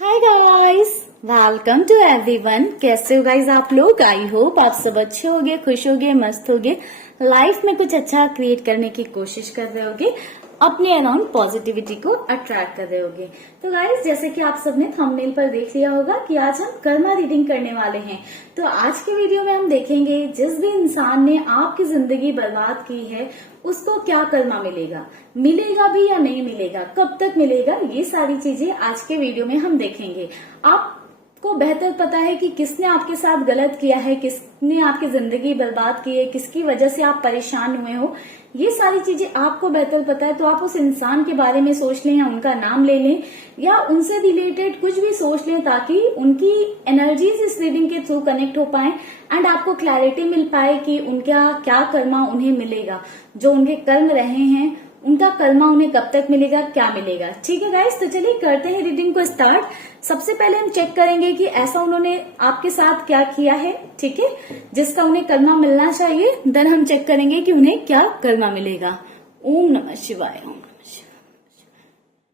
Hi guys, welcome to everyone. कैसे हो guys आप लोग? आई होप आप सब अच्छे होगे, खुश होगे, मस्त होगे, लाइफ में कुछ अच्छा क्रिएट करने की कोशिश कर रहे होगे, अपने अराउंड पॉजिटिविटी को अट्रैक्ट कर रहे होगे। तो गाइस, जैसे कि आप सबने थंबनेल पर देख लिया होगा कि आज हम कर्मा रीडिंग करने वाले हैं। तो आज के वीडियो में हम देखेंगे जिस भी इंसान ने आपकी जिंदगी बर्बाद की है उसको क्या कर्मा मिलेगा, मिलेगा भी या नहीं मिलेगा, कब तक मिलेगा, ये सारी चीजें आज के वीडियो में हम देखेंगे। आपको बेहतर पता है कि किसने आपके साथ गलत किया है, किसने आपकी जिंदगी बर्बाद की है, किसकी वजह से आप परेशान हुए हो, ये सारी चीजें आपको बेहतर पता है। तो आप उस इंसान के बारे में सोच लें या उनका नाम ले लें या उनसे रिलेटेड कुछ भी सोच लें ताकि उनकी एनर्जीज इस रीडिंग के थ्रू कनेक्ट हो पाए एंड आपको क्लैरिटी मिल पाए कि उनका क्या कर्मा उन्हें मिलेगा, जो उनके कर्म रहे हैं उनका कर्मा उन्हें कब तक मिलेगा, क्या मिलेगा। ठीक है गाइस, तो चलिए करते हैं रीडिंग को स्टार्ट। सबसे पहले हम चेक करेंगे कि ऐसा उन्होंने आपके साथ क्या किया है, ठीक है, जिसका उन्हें कर्मा मिलना चाहिए। देन हम चेक करेंगे कि उन्हें क्या कर्मा मिलेगा। ओम नमः शिवाय, ओम नमः शिवाय,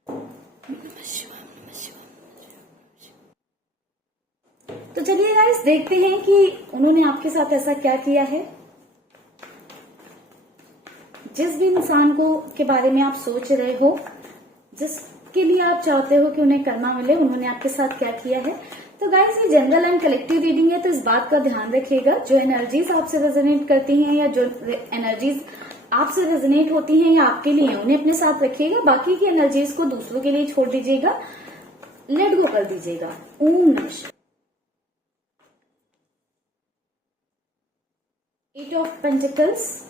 ओम नमः शिवाय, ओम नमः शिवाय। तो चलिए गाइस देखते हैं कि उन्होंने आपके साथ ऐसा क्या किया है। जिस भी इंसान को के बारे में आप सोच रहे हो, जिसके लिए आप चाहते हो कि उन्हें कर्मा मिले, उन्होंने आपके साथ क्या किया है। तो गाइस, ये जनरल एंड कलेक्टिव रीडिंग है, तो इस बात का ध्यान रखिएगा। जो एनर्जीज आपसे रेजोनेट करती हैं या जो एनर्जीज आपसे रेजोनेट होती हैं या आपके लिए उन्हें अपने साथ रखिएगा। बाकी की एनर्जीज को दूसरों के लिए छोड़ दीजिएगा, लेट गो कर दीजिएगा। ओम नमः शिवाय। 8 of pentacles,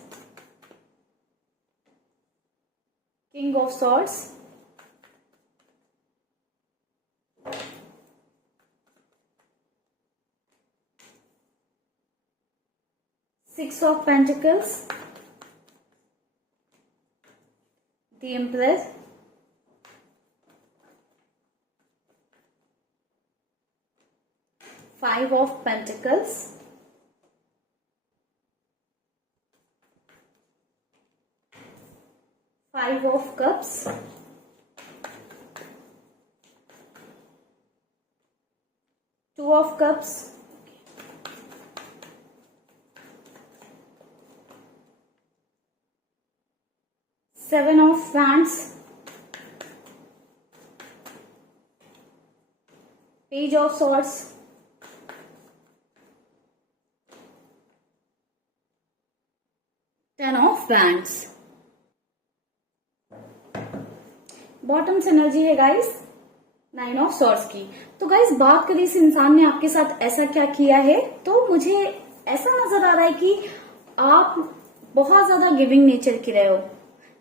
King of Swords, Six of Pentacles, the Empress, Five of Pentacles, Five of Cups, Two of Cups, Seven of Wands, Page of Swords, Ten of Wands। Bottom से energy है guys 9 of swords की। तो guys, बात करें इस इंसान ने आपके साथ ऐसा क्या किया है, तो मुझे ऐसा नजर आ रहा है कि आप बहुत ज्यादा गिविंग नेचर के रहे हो।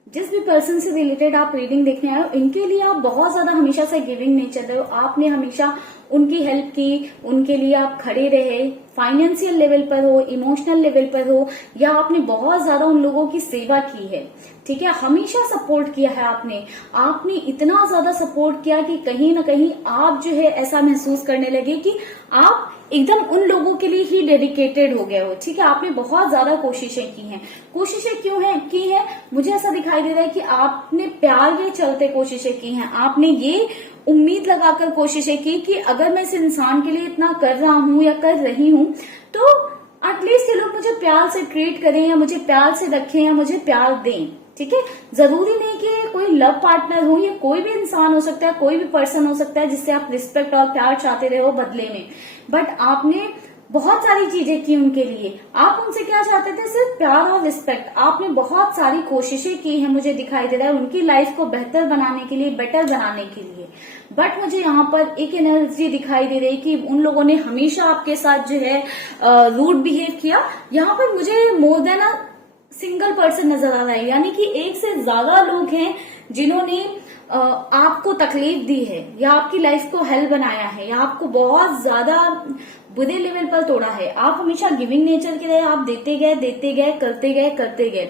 जिस भी पर्सन से रिलेटेड आप रीडिंग देखने आए हो, इनके लिए आप बहुत ज्यादा हमेशा से गिविंग नेचर रहे हो। आपने हमेशा उनकी हेल्प की, उनके लिए आप खड़े रहे, फाइनेंशियल लेवल पर हो, इमोशनल लेवल पर हो, या आपने बहुत ज्यादा उन लोगों की सेवा की है। ठीक है, हमेशा सपोर्ट किया है आपने इतना ज्यादा सपोर्ट किया कि कहीं ना कहीं आप जो है ऐसा महसूस करने लगे कि आप एकदम उन लोगों के लिए ही डेडिकेटेड हो गए हो। ठीक है, आपने बहुत ज्यादा कोशिशें की हैं। कोशिशें क्यों है की है, मुझे ऐसा दिखाई दे रहा है कि आपने प्यार के चलते कोशिशें की हैं। आपने ये उम्मीद लगाकर कोशिशें की कि अगर मैं इस इंसान के लिए इतना कर रहा हूं या कर रही हूं तो एटलीस्ट ये लोग मुझे प्यार से ट्रीट करें या मुझे प्यार से रखें या मुझे प्यार दें। ठीक है, जरूरी नहीं कि कोई लव पार्टनर हो, या कोई भी इंसान हो सकता है, कोई भी पर्सन हो सकता है जिससे आप रिस्पेक्ट और प्यार चाहते रहे हो बदले में, बट आपने बहुत सारी चीजें की उनके लिए। आप उनसे क्या चाहते थे? सिर्फ प्यार और रिस्पेक्ट। आपने बहुत सारी कोशिशें की हैं, मुझे दिखाई दे रहा है, उनकी लाइफ को बेहतर बनाने के लिए, बेटर बनाने के लिए। बट मुझे यहाँ पर एक एनर्जी दिखाई दे रही है कि उन लोगों ने हमेशा आपके साथ जो है रूड बिहेव किया। यहाँ पर मुझे more than a single person नजर आ रहा है, यानी कि एक से ज्यादा लोग हैं जिन्होंने आपको तकलीफ दी है या आपकी लाइफ को हेल बनाया है या आपको बहुत ज्यादा बुरे लेवल पर तोड़ा है। आप हमेशा गिविंग नेचर के रहे, आप देते गए, करते गए,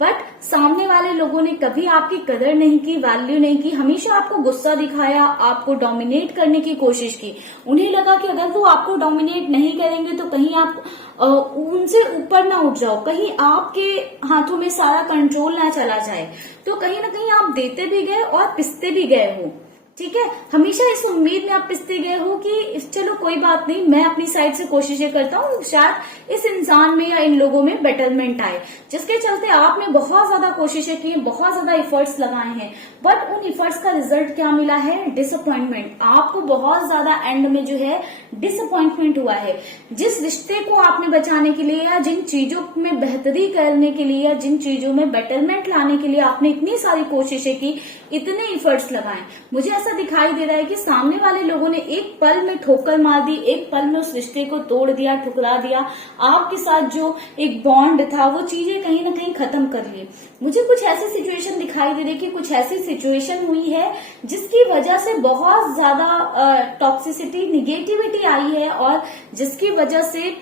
बट सामने वाले लोगों ने कभी आपकी कदर नहीं की, वैल्यू नहीं की, हमेशा आपको गुस्सा दिखाया, आपको डोमिनेट करने की कोशिश की। उन्हें लगा कि अगर वो आपको डोमिनेट नहीं करेंगे तो कहीं आप उनसे ऊपर ना उठ जाओ, कहीं आपके हाथों में सारा कंट्रोल ना चला जाए। तो कहीं ना कहीं आप देते भी गए और पिसते भी गए हो। ठीक है। हमेशा इस उम्मीद में आप पिसते गए हो कि चलो कोई बात नहीं, मैं अपनी साइड से कोशिशें करता हूँ, शायद इस इंसान में या इन लोगों में बेटरमेंट आए, जिसके चलते आपने बहुत ज्यादा कोशिशें की, बहुत ज्यादा इफर्ट्स लगाए हैं, बट उन इफर्ट्स का रिजल्ट क्या मिला है? डिसअपॉइंटमेंट। आपको बहुत ज्यादा एंड में जो है डिसअपॉइंटमेंट हुआ है। जिस रिश्ते को आपने बचाने के लिए या जिन चीजों में बेहतरी करने के लिए या जिन चीजों में बेटरमेंट लाने के लिए आपने इतनी सारी कोशिशें की, इतने इफर्ट्स लगाए, मुझे ऐसा दिखाई दे रहा है कि सामने वाले लोगों ने एक पल में ठोकर मार दी, एक पल में उस रिश्ते को तोड़ दिया, ठुकरा दिया। आपके साथ जो एक बॉन्ड था वो चीजें कहीं ना कहीं खत्म कर ली। मुझे कुछ ऐसी सिचुएशन दिखाई दे रही है कि कुछ ऐसी सिचुएशन हुई है जिसकी वजह से बहुत ज्यादा टॉक्सिसिटी, निगेटिविटी आई है, और जिसकी वजह से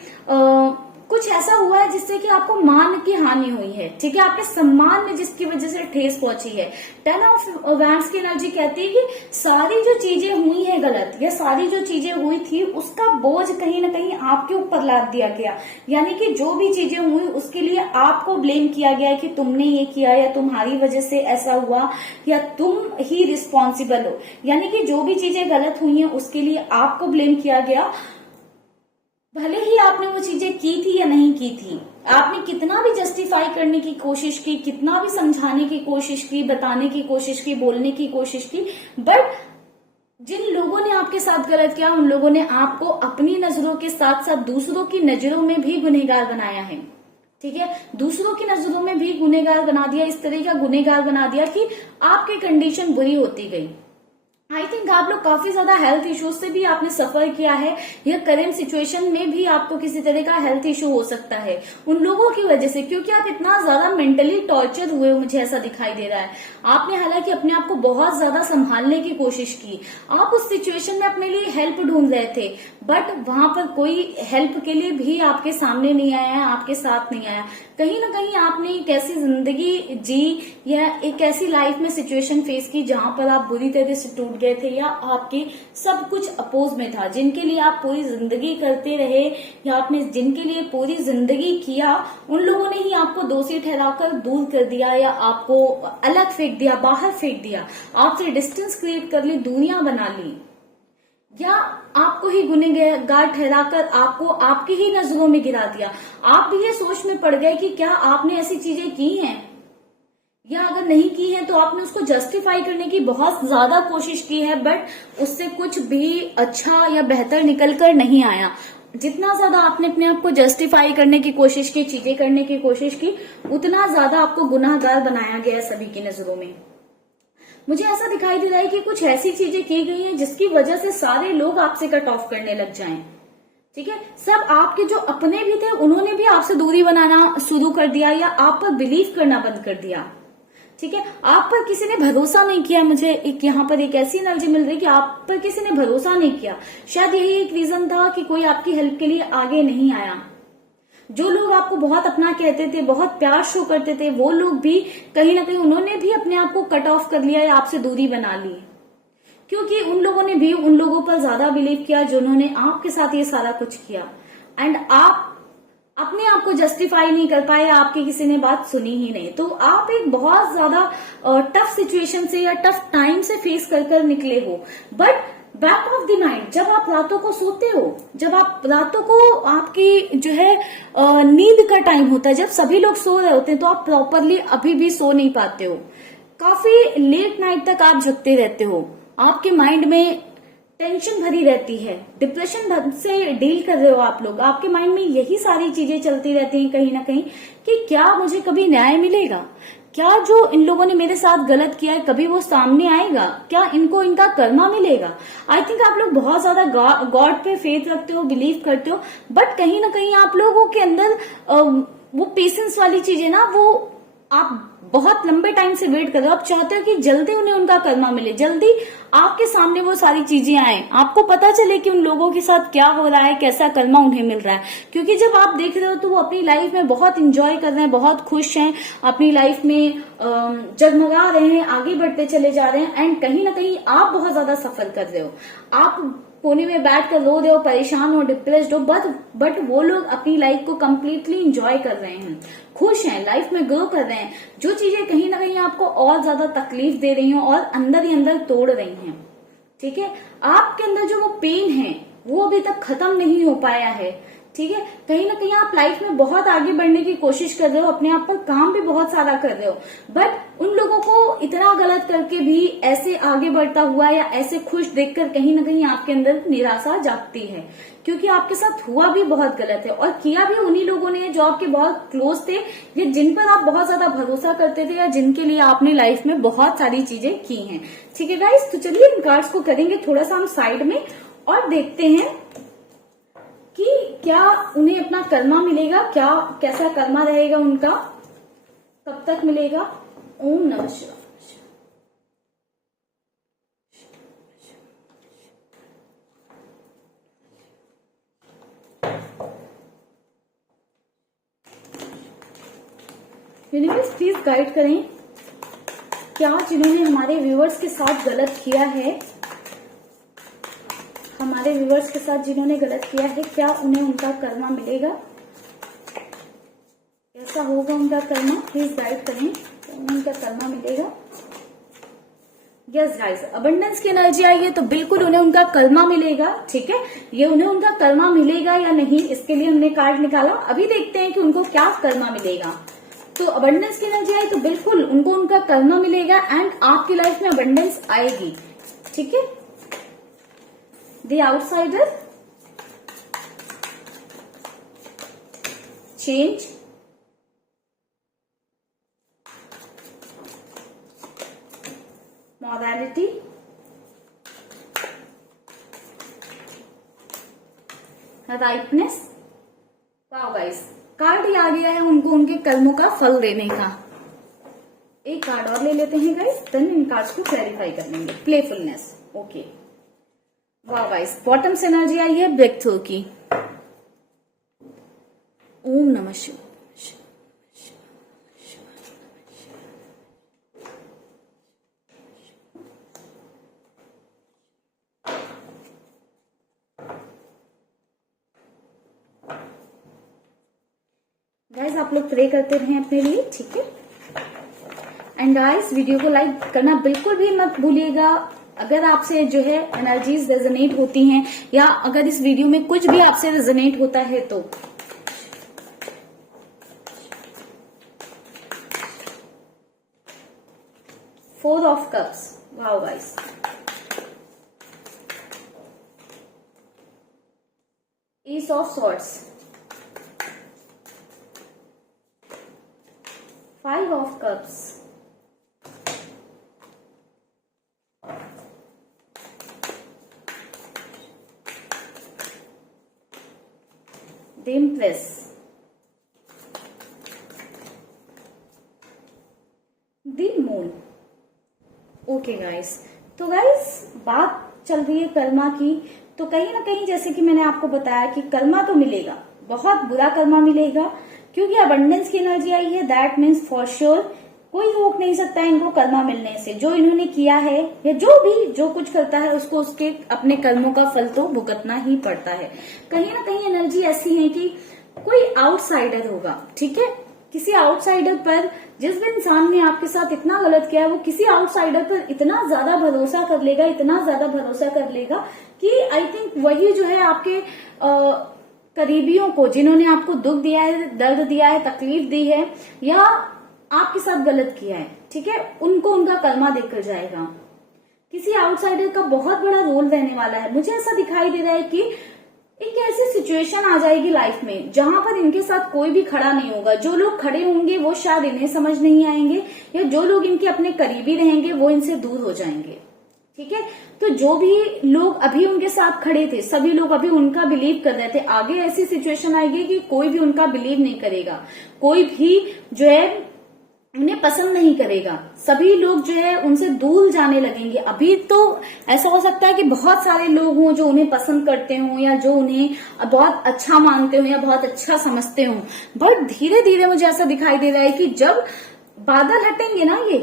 कुछ ऐसा हुआ है जिससे कि आपको मान की हानि हुई है। ठीक है, आपके सम्मान में जिसकी वजह से ठेस पहुंची है। 10 ऑफ वैंड्स की एनर्जी कहती है कि सारी जो चीजें हुई है गलत, या सारी जो चीजें हुई थी उसका बोझ कहीं ना कहीं आपके ऊपर लाद दिया गया। यानी कि जो भी चीजें हुई उसके लिए आपको ब्लेम किया गया कि तुमने ये किया, या तुम्हारी वजह से ऐसा हुआ, या तुम ही रिस्पॉन्सिबल हो। यानी कि जो भी चीजें गलत हुई हैं उसके लिए आपको ब्लेम किया गया, भले ही आपने वो चीजें की थी या नहीं की थी। आपने कितना भी जस्टिफाई करने की कोशिश की, कितना भी समझाने की कोशिश की, बताने की कोशिश की, बोलने की कोशिश की, बट जिन लोगों ने आपके साथ गलत किया उन लोगों ने आपको अपनी नजरों के साथ साथ दूसरों की नजरों में भी गुनहगार बनाया है। ठीक है, दूसरों की नजरों में भी गुनहगार बना दिया, इस तरह का गुनहगार बना दिया कि आपकी कंडीशन बुरी होती गई। आई थिंक आप लोग काफी ज्यादा हेल्थ इश्यूज से भी आपने सफर किया है, या करेंट सिचुएशन में भी आपको किसी तरह का हेल्थ इश्यू हो सकता है उन लोगों की वजह से, क्योंकि आप इतना ज्यादा मेंटली टॉर्चर हुए हो, मुझे ऐसा दिखाई दे रहा है। आपने हालांकि अपने आप को बहुत ज्यादा संभालने की कोशिश की, आप उस सिचुएशन में अपने लिए हेल्प ढूंढ रहे थे, बट वहां पर कोई हेल्प के लिए भी आपके सामने नहीं आया, आपके साथ नहीं आया। कहीं ना कहीं आपने एक ऐसी जिंदगी जी या एक ऐसी लाइफ में सिचुएशन फेस की जहां पर आप बुरी तरह से टूट गए थे, या आपके सब कुछ अपोज में था। जिनके लिए आप पूरी जिंदगी करते रहे, या आपने जिनके लिए पूरी जिंदगी किया, उन लोगों ने ही आपको दोषी ठहराकर दूर कर दिया, या आपको अलग फेंक दिया, बाहर फेंक दिया, आपसे डिस्टेंस क्रिएट कर ली, दूरियां बना ली, या आपको ही गुनहगार ठहराकर आपको आपकी ही नजरों में गिरा दिया। आप भी ये सोच में पड़ गए कि क्या आपने ऐसी चीजें की हैं, या अगर नहीं की है तो आपने उसको जस्टिफाई करने की बहुत ज्यादा कोशिश की है, बट उससे कुछ भी अच्छा या बेहतर निकल कर नहीं आया। जितना ज्यादा आपने अपने आप को जस्टिफाई करने की कोशिश की, चीजें करने की कोशिश की, उतना ज्यादा आपको गुनाहगार बनाया गया सभी की नजरों में। मुझे ऐसा दिखाई दे रहा है कि कुछ ऐसी चीजें की गई हैं जिसकी वजह से सारे लोग आपसे कट ऑफ करने लग जाएं। ठीक है, सब आपके जो अपने भी थे उन्होंने भी आपसे दूरी बनाना शुरू कर दिया, या आप पर बिलीव करना बंद कर दिया। ठीक है, आप पर किसी ने भरोसा नहीं किया। मुझे एक यहाँ पर एक ऐसी एनर्जी मिल रही है कि आप पर किसी ने भरोसा नहीं किया। शायद यही एक रीजन था कि कोई आपकी हेल्प के लिए आगे नहीं आया। जो लोग आपको बहुत अपना कहते थे, बहुत प्यार शो करते थे, वो लोग भी कहीं ना कहीं उन्होंने भी अपने आप को कट ऑफ कर लिया या आपसे दूरी बना ली, क्योंकि उन लोगों ने भी उन लोगों पर ज्यादा बिलीव किया जिन्होंने आपके साथ ये सारा कुछ किया, एंड आप अपने आप को जस्टिफाई नहीं कर पाए, आपकी किसी ने बात सुनी ही नहीं। तो आप एक बहुत ज्यादा टफ सिचुएशन से या टफ टाइम से फेस कर निकले हो, but back of the night जब आप रातों को सोते हो, जब आप रातों को आपकी जो है नींद का टाइम होता है, जब सभी लोग सो रहे होते हैं, तो आप प्रॉपरली अभी भी सो नहीं पाते हो। काफी लेट नाइट तक आप जगते रहते हो, आपके माइंड में टेंशन भरी रहती है, डिप्रेशन से डील कर रहे हो आप लोग। आपके माइंड में यही सारी चीजें चलती रहती हैं कहीं ना कहीं कि क्या मुझे कभी न्याय मिलेगा, क्या जो इन लोगों ने मेरे साथ गलत किया है कभी वो सामने आएगा, क्या इनको इनका कर्मा मिलेगा। आई थिंक आप लोग बहुत ज्यादा गॉड पे फेथ रखते हो, बिलीव करते हो, बट कहीं ना कहीं आप लोगों के अंदर वो पेशेंस वाली चीजें ना, वो आप बहुत लंबे टाइम से वेट कर रहे हो। आप चाहते हो कि जल्दी उन्हें उनका कर्मा मिले, जल्दी आपके सामने वो सारी चीजें आए, आपको पता चले कि उन लोगों के साथ क्या हो रहा है, कैसा कर्मा उन्हें मिल रहा है। क्योंकि जब आप देख रहे हो तो वो अपनी लाइफ में बहुत इंजॉय कर रहे हैं, बहुत खुश हैं, अपनी लाइफ में जगमगा रहे हैं, आगे बढ़ते चले जा रहे हैं, एंड कहीं ना कहीं आप बहुत ज्यादा सफर कर रहे हो। आप कोने में बैठ कर रो रहे हो, परेशान हो, डिप्रेस्ड हो, बट वो लोग अपनी लाइफ को कम्प्लीटली इंजॉय कर रहे हैं, खुश हैं, लाइफ में ग्रो कर रहे हैं। जो चीजें कहीं ना कहीं आपको और ज्यादा तकलीफ दे रही हैं और अंदर ही अंदर तोड़ रही हैं, ठीक है, आपके अंदर जो वो पेन है वो अभी तक खत्म नहीं हो पाया है। ठीक है, कहीं ना कहीं आप लाइफ में बहुत आगे बढ़ने की कोशिश कर रहे हो, अपने आप पर काम भी बहुत सारा कर रहे हो, बट उन लोगों को इतना गलत करके भी ऐसे आगे बढ़ता हुआ या ऐसे खुश देखकर कहीं ना कहीं आपके अंदर निराशा जागती है, क्योंकि आपके साथ हुआ भी बहुत गलत है और किया भी उन्हीं लोगों ने जो आपके बहुत क्लोज थे या जिन पर आप बहुत ज्यादा भरोसा करते थे या जिनके लिए आपने लाइफ में बहुत सारी चीजें की हैं। ठीक है गाइस, तो चलिए इन कार्ड्स को करेंगे थोड़ा सा हम साइड में और देखते हैं कि क्या उन्हें अपना कर्मा मिलेगा, क्या कैसा कर्मा रहेगा उनका, कब तक मिलेगा। ओम नमः शिवाय। यूनिवर्स प्लीज गाइड करें, क्या जिन्होंने हमारे व्यूअर्स के साथ गलत किया है, हमारे व्यूअर्स के साथ जिन्होंने गलत किया है, क्या उन्हें उनका कर्मा मिलेगा, कैसा होगा उनका कर्मा, प्लीज गाइड करें, उन्हें उनका कर्मा मिलेगा। यस गाइस, अबंडेंस की एनर्जी आई है तो बिल्कुल उन्हें उनका कर्मा मिलेगा। ठीक है, ये उन्हें उनका कर्मा मिलेगा या नहीं, इसके लिए हमने कार्ड निकाला, अभी देखते हैं कि उनको क्या कर्मा मिलेगा। तो अबंडेंस की एनर्जी आई तो बिल्कुल उनको उनका कर्मा मिलेगा एंड आपकी लाइफ में अबंडेंस आएगी। ठीक है, The outsider, change, morality, rightness। Wow guys, card ही आ गया है उनको उनके कर्मों का फल देने का। एक कार्ड और ले लेते हैं गाइस, देन इन कार्ड्स को क्लैरिफाई कर लेंगे। Playfulness, okay. वाह गाइस, बॉटम से एनर्जी आई है ब्रेक थ्रू की। ओम नमः शिवाय। गाइस आप लोग प्रे करते रहें अपने लिए, ठीक है। एंड गाइस वीडियो को लाइक करना बिल्कुल भी मत भूलिएगा। अगर आपसे जो है एनर्जीज रेजोनेट होती हैं या अगर इस वीडियो में कुछ भी आपसे रेजोनेट होता है तो four of cups, wow guys, S of swords, five of cups, the impress, the moon. Okay guys, तो गाइस बात चल रही है कर्मा की, तो कहीं ना कहीं जैसे कि मैंने आपको बताया कि कर्मा तो मिलेगा, बहुत बुरा कर्मा मिलेगा, क्योंकि अबंडेंस की एनर्जी आई है। दैट मीन्स फॉर श्योर कोई रोक नहीं सकता है इनको कर्मा मिलने से। जो इन्होंने किया है या जो कुछ करता है उसको उसके अपने कर्मों का फल तो भुगतना ही पड़ता है। कहीं ना कहीं एनर्जी ऐसी है कि कोई आउटसाइडर होगा, ठीक है, किसी आउटसाइडर पर, जिस भी इंसान ने आपके साथ इतना गलत किया है वो किसी आउटसाइडर पर इतना ज्यादा भरोसा कर लेगा, इतना ज्यादा भरोसा कर लेगा कि आई थिंक वही जो है आपके करीबियों को, जिन्होंने आपको दुख दिया है, दर्द दिया है, तकलीफ दी है या आपके साथ गलत किया है, ठीक है, उनको उनका कर्मा देकर जाएगा। किसी आउटसाइडर का बहुत बड़ा रोल रहने वाला है। मुझे ऐसा दिखाई दे रहा है कि एक ऐसी सिचुएशन आ जाएगी लाइफ में जहां पर इनके साथ कोई भी खड़ा नहीं होगा। जो लोग खड़े होंगे वो शायद इन्हें समझ नहीं आएंगे या जो लोग इनके अपने करीबी रहेंगे वो इनसे दूर हो जाएंगे, ठीक है। तो जो भी लोग अभी उनके साथ खड़े थे, सभी लोग अभी उनका बिलीव कर रहे थे, आगे ऐसी सिचुएशन आएगी कि कोई भी उनका बिलीव नहीं करेगा, कोई भी जो है उन्हें पसंद नहीं करेगा, सभी लोग जो है उनसे दूर जाने लगेंगे। अभी तो ऐसा हो सकता है कि बहुत सारे लोग हों जो उन्हें पसंद करते हों या जो उन्हें बहुत अच्छा मानते हों या बहुत अच्छा समझते हों, बट धीरे धीरे मुझे ऐसा दिखाई दे रहा है कि जब बादल हटेंगे ना, ये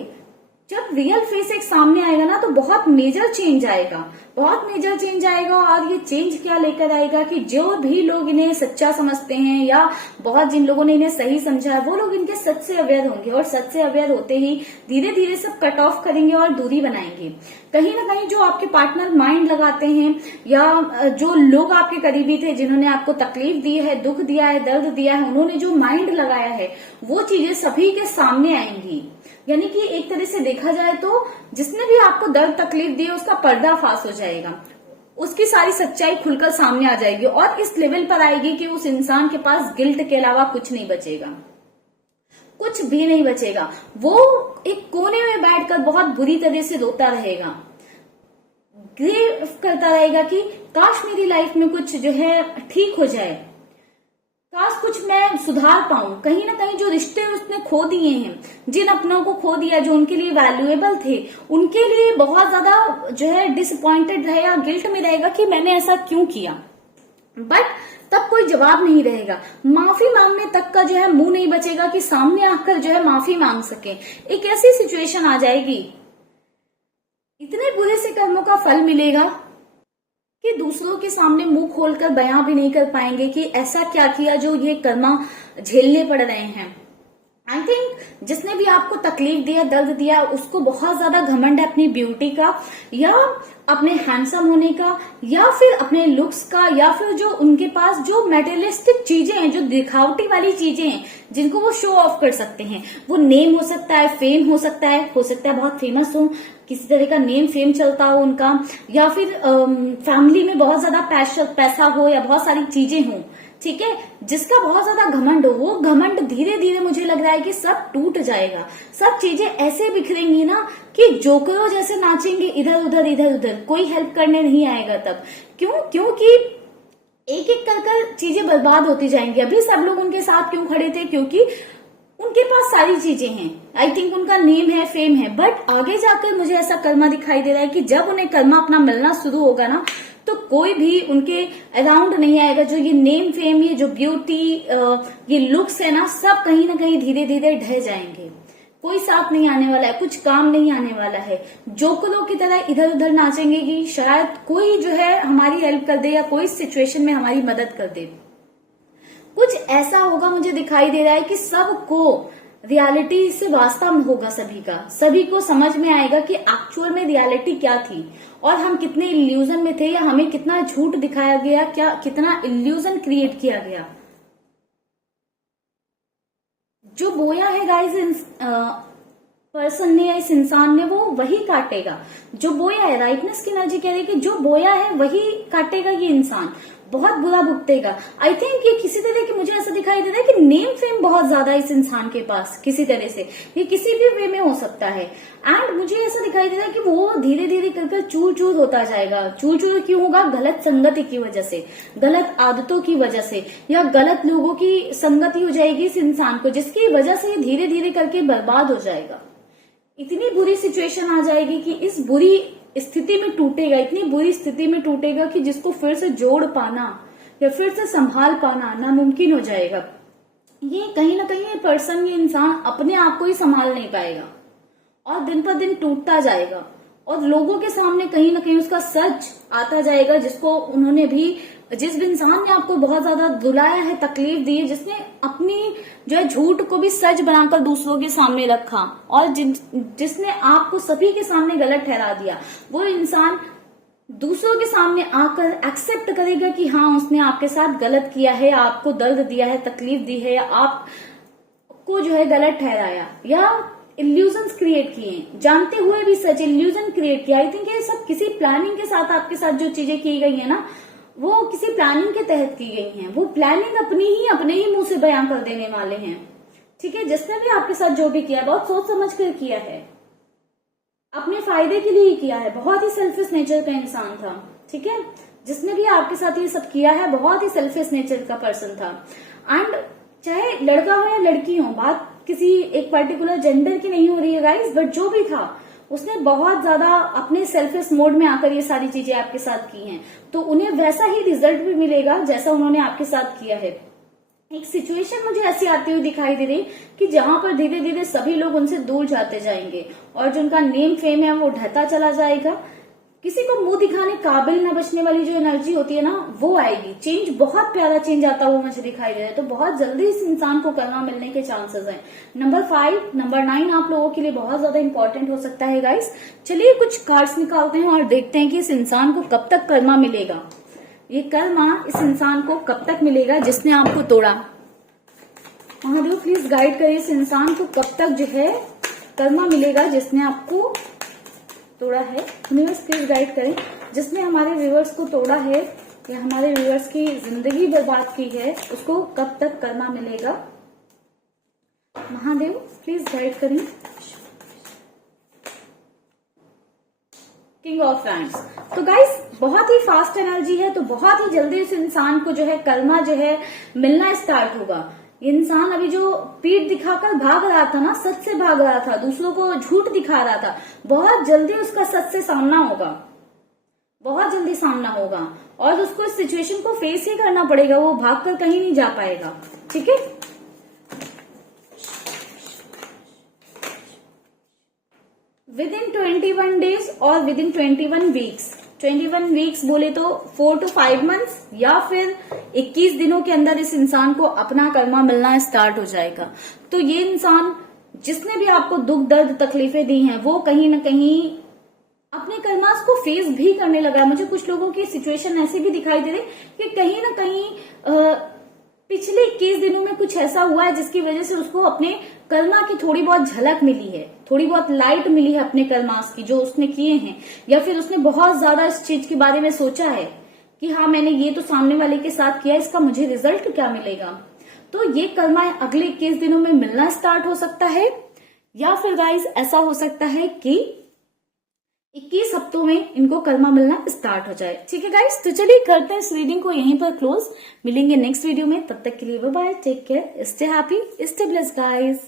जब रियल फेस एक सामने आएगा ना तो बहुत मेजर चेंज आएगा, बहुत मेजर चेंज आएगा। और ये चेंज क्या लेकर आएगा कि जो भी लोग इन्हें सच्चा समझते हैं या बहुत जिन लोगों ने इन्हें सही समझा है वो लोग इनके सच से अवेयर होंगे, और सच से अवेयर होते ही धीरे धीरे सब कट ऑफ करेंगे और दूरी बनाएंगे। कहीं ना कहीं जो आपके पार्टनर माइंड लगाते हैं या जो लोग आपके करीबी थे जिन्होंने आपको तकलीफ दी है, दुख दिया है, दर्द दिया है, उन्होंने जो माइंड लगाया है वो चीजें सभी के सामने आएंगी। यानी कि एक तरह से देखा जाए तो जिसने भी आपको दर्द तकलीफ दी है उसका पर्दाफाश हो जाएगा, उसकी सारी सच्चाई खुलकर सामने आ जाएगी और इस लेवल पर आएगी कि उस इंसान के पास गिल्ट के अलावा कुछ नहीं बचेगा, कुछ भी नहीं बचेगा। वो एक कोने में बैठकर बहुत बुरी तरह से रोता रहेगा, ग्रेव करता रहेगा कि काश मेरी लाइफ में कुछ जो है ठीक हो जाए, काश कुछ मैं सुधार पाऊं। कहीं ना कहीं जो रिश्ते उसने खो दिए हैं, जिन अपनों को खो दिया जो उनके लिए वैल्यूएबल थे, उनके लिए बहुत ज्यादा जो है डिसअपॉइंटेड रहेगा, गिल्ट में रहेगा कि मैंने ऐसा क्यों किया। बट तब कोई जवाब नहीं रहेगा, माफी मांगने तक का जो है मुंह नहीं बचेगा कि सामने आकर जो है माफी मांग सके। एक ऐसी सिचुएशन आ जाएगी, इतने बुरे से कर्मों का फल मिलेगा कि दूसरों के सामने मुंह खोलकर बयां भी नहीं कर पाएंगे कि ऐसा क्या किया जो ये कर्मा झेलने पड़ रहे हैं। आई थिंक जिसने भी आपको तकलीफ दिया, दर्द दिया, उसको बहुत ज्यादा घमंड है अपनी ब्यूटी का या अपने हैंडसम होने का या फिर अपने लुक्स का या फिर जो उनके पास जो मेटेरियलिस्टिक चीजें हैं, जो दिखावटी वाली चीजें हैं जिनको वो शो ऑफ कर सकते हैं। वो नेम हो सकता है, फेम हो सकता है बहुत फेमस हो, किसी तरह का नेम फेम चलता हो उनका, या फिर फैमिली में बहुत ज्यादा पैसा हो या बहुत सारी चीजें हो, ठीक है, जिसका बहुत ज्यादा घमंड हो। वो घमंड धीरे धीरे मुझे लग रहा है कि सब टूट जाएगा, सब चीजें ऐसे बिखरेंगी ना कि जोकरों जैसे नाचेंगे इधर उधर इधर उधर, कोई हेल्प करने नहीं आएगा तब। क्योंकि एक एक कर चीजें बर्बाद होती जाएंगी। अभी सब लोग उनके साथ क्यों खड़े थे? क्योंकि उनके पास सारी चीजें हैं, आई थिंक उनका नेम है, फेम है। बट आगे जाकर मुझे ऐसा कर्मा दिखाई दे रहा है कि जब उन्हें कर्मा अपना मिलना शुरू होगा ना तो कोई भी उनके अराउंड नहीं आएगा। जो ये नेम फेम, ये जो ब्यूटी, ये लुक्स है ना, सब कहीं ना कहीं धीरे धीरे ढह जाएंगे। कोई साथ नहीं आने वाला है, कुछ काम नहीं आने वाला है। जोकरों की तरह इधर उधर नाचेंगे कि शायद कोई जो है हमारी हेल्प कर दे या कोई सिचुएशन में हमारी मदद कर दे। कुछ ऐसा होगा मुझे दिखाई दे रहा है कि सबको रियलिटी से वास्ता होगा, सभी को समझ में आएगा कि एक्चुअल में रियलिटी क्या थी और हम कितने इल्यूजन में थे या हमें कितना झूठ दिखाया गया, क्या कितना इल्यूजन क्रिएट किया गया। जो बोया है गाइस पर्सन ने या इस इंसान ने, वो वही काटेगा। जो बोया है, राइटनेस की एनर्जी कह रही है कि जो बोया है वही काटेगा। ये इंसान बहुत बुरा भुगतेगा। आई थिंक ये किसी तरह की, मुझे ऐसा दिखाई दे रहा है कि नेम फेम बहुत ज्यादा इस इंसान के पास, किसी तरह से ये किसी भी वे में हो सकता है। एंड मुझे ऐसा दिखाई दे रहा है कि वो धीरे धीरे कर चूर चूर होता जाएगा। चूर चूर क्यों होगा? गलत संगति की वजह से, गलत आदतों की वजह से, या गलत लोगों की संगति हो जाएगी इस इंसान को, जिसकी वजह से ये धीरे धीरे करके बर्बाद हो जाएगा। इतनी बुरी सिचुएशन आ जाएगी कि इस बुरी स्थिति में टूटेगा, इतनी बुरी स्थिति में टूटेगा कि जिसको फिर से जोड़ पाना या फिर से संभाल पाना नामुमकिन हो जाएगा। ये कहीं ना कहीं ये पर्सन, ये इंसान अपने आप को ही संभाल नहीं पाएगा और दिन पर दिन टूटता जाएगा और लोगों के सामने कहीं ना कहीं उसका सच आता जाएगा, जिसको उन्होंने भी, जिस भी इंसान ने आपको बहुत ज्यादा रुलाया है, तकलीफ दी है, जिसने अपनी जो है झूठ को भी सच बनाकर दूसरों के सामने रखा और जिसने आपको सभी के सामने गलत ठहरा दिया, वो इंसान दूसरों के सामने आकर एक्सेप्ट करेगा कि हाँ उसने आपके साथ गलत किया है, आपको दर्द दिया है, तकलीफ दी है, या आपको जो है गलत ठहराया या इल्यूजन्स क्रिएट किए, जानते हुए भी सच इल्यूजन क्रिएट किया। आई थिंक ये सब किसी प्लानिंग के साथ आपके साथ जो चीजें की गई है ना, वो किसी प्लानिंग के तहत की गई हैं। वो प्लानिंग अपने ही मुंह से बयां कर देने वाले हैं, ठीक है। जिसने भी आपके साथ जो भी किया बहुत सोच समझ कर किया है, अपने फायदे के लिए ही किया है। बहुत ही सेल्फिश नेचर का इंसान था, ठीक है। जिसने भी आपके साथ ये सब किया है बहुत ही सेल्फिश नेचर का पर्सन था। एंड चाहे लड़का हो या लड़की हो, बात किसी एक पर्टिकुलर जेंडर की नहीं हो रही है गाइस, बट जो भी था उसने बहुत ज्यादा अपने सेल्फिश मोड में आकर ये सारी चीजें आपके साथ की हैं, तो उन्हें वैसा ही रिजल्ट भी मिलेगा जैसा उन्होंने आपके साथ किया है। एक सिचुएशन मुझे ऐसी आती हुई दिखाई दे रही कि जहां पर धीरे धीरे सभी लोग उनसे दूर जाते जाएंगे और जो उनका नेम फेम है वो ढहता चला जाएगा। किसी को मुंह दिखाने काबिल न बचने वाली जो एनर्जी होती है ना वो आएगी। चेंज, बहुत प्यारा चेंज आता हुआ मुझे दिखाई दे रहा है। तो बहुत जल्दी इस इंसान को कर्मा मिलने के चांसेस हैं। नंबर 5, नंबर 9 आप लोगों के लिए बहुत ज्यादा इंपॉर्टेंट हो सकता है गाइस। चलिए कुछ कार्ड्स निकालते हैं और देखते हैं कि इस इंसान को कब तक कर्मा मिलेगा। ये कर्मा इस इंसान को कब तक मिलेगा जिसने आपको तोड़ा। महादेव प्लीज गाइड करिए इस इंसान को कब तक जो है कर्मा मिलेगा जिसने आपको तोड़ा है। यूनिवर्स प्लीज गाइड करें, जिसने हमारे व्यूअर्स को तोड़ा है या हमारे व्यूअर्स की जिंदगी बर्बाद की है उसको कब तक कर्मा मिलेगा। महादेव प्लीज गाइड करें। King of wands. तो गाइस बहुत ही फास्ट एनर्जी है, तो बहुत ही जल्दी इस इंसान को जो है कर्मा जो है मिलना स्टार्ट होगा। इंसान अभी जो पीठ दिखाकर भाग रहा था ना, सच से भाग रहा था, दूसरों को झूठ दिखा रहा था, बहुत जल्दी उसका सच से सामना होगा, बहुत जल्दी सामना होगा और उसको इस सिचुएशन को फेस ही करना पड़ेगा। वो भागकर कहीं नहीं जा पाएगा। ठीक है, विदिन 21 डेज और विदिन 21 वीक्स। 21 वीक्स बोले तो 4 to 5 मंथ्स या फिर 21 दिनों के अंदर इस इंसान को अपना कर्मा मिलना स्टार्ट हो जाएगा। तो ये इंसान जिसने भी आपको दुख दर्द तकलीफें दी हैं वो कहीं ना कहीं अपने कर्मास को फेस भी करने लगा है। मुझे कुछ लोगों की सिचुएशन ऐसी भी दिखाई दे रही कि कहीं ना कहीं पिछले 21 दिनों में कुछ ऐसा हुआ है जिसकी वजह से उसको अपने कर्मा की थोड़ी बहुत झलक मिली है, थोड़ी बहुत लाइट मिली है अपने कर्मास की जो उसने किए हैं, या फिर उसने बहुत ज्यादा इस चीज के बारे में सोचा है कि हाँ मैंने ये तो सामने वाले के साथ किया, इसका मुझे रिजल्ट क्या मिलेगा। तो ये कर्मा अगले 21 दिनों में मिलना स्टार्ट हो सकता है, या फिर गाइस ऐसा हो सकता है कि 21 हफ्तों में इनको कर्मा मिलना स्टार्ट हो जाए। ठीक है गाइस, तो चलिए करते हैं इस रीडिंग को यहीं पर क्लोज। मिलेंगे नेक्स्ट वीडियो में, तब तक के लिए bye bye, take care, stay happy, stay blessed guys.